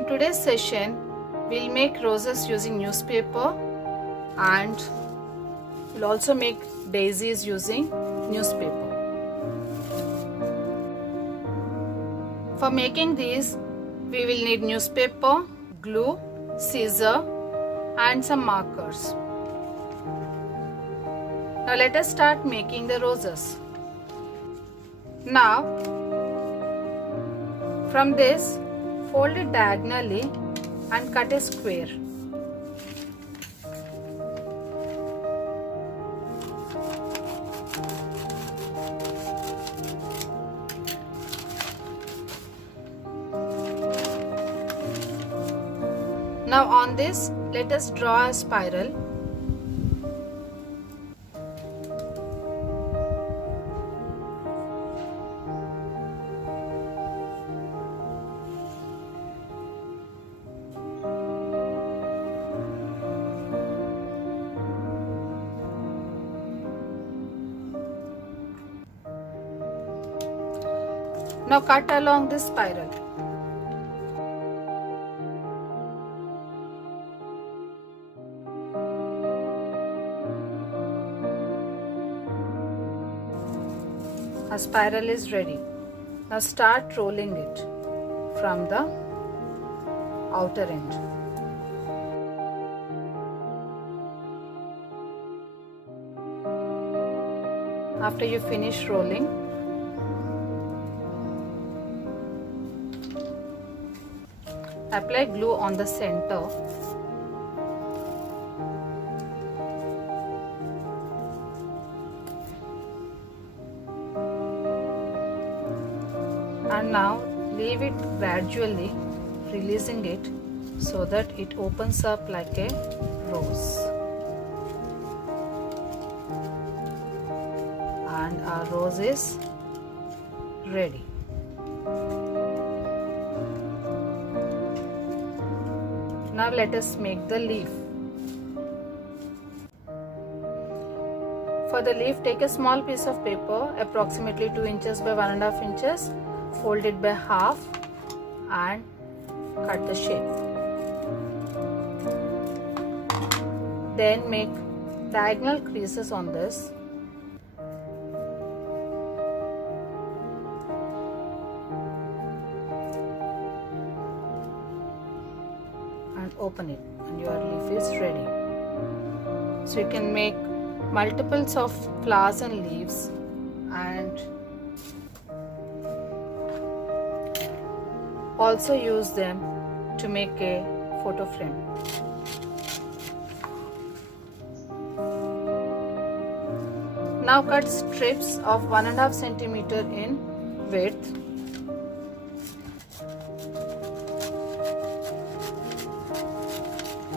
In today's session, we'll make roses using newspaper and we'll also make daisies using newspaper. For making these, we will need newspaper, glue, scissor and some markers. Now let us start making the roses. Now from this, fold it diagonally and cut a square. Now on this, let us draw a spiral. Now cut along this spiral. Our spiral is ready. Now start rolling it from the outer end. After you finish rolling, apply glue on the center. And now leave it gradually, releasing it so that it opens up like a rose. And our rose is ready. Now let us make the leaf. For the leaf, take a small piece of paper approximately 2 inches by 1.5 inches. Fold it by half and cut the shape. Then make diagonal creases on this. And open it, and your leaf is ready. So you can make multiples of flowers and leaves and also use them to make a photo frame. Now cut strips of 1.5 centimeter in width.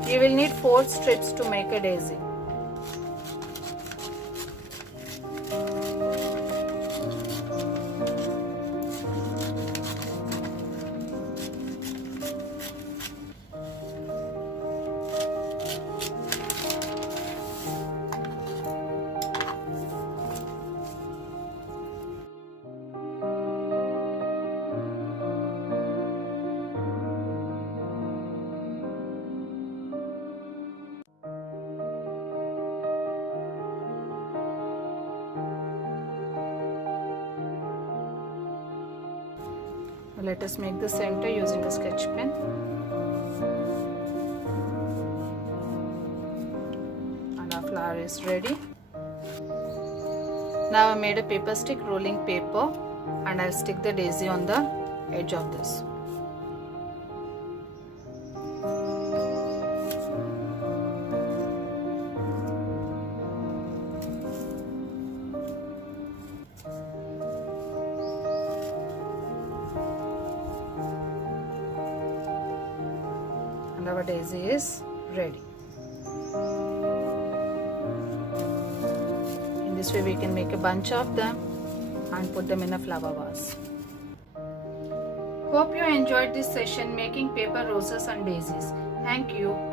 You will need 4 strips to make a daisy. Let us make the center using a sketch pen. And our flower is ready. Now I made a paper stick rolling paper and I'll stick the daisy on the edge of this. And our daisy is ready. In this way we can make a bunch of them and put them in a flower vase. Hope you enjoyed this session making paper roses and daisies. Thank you.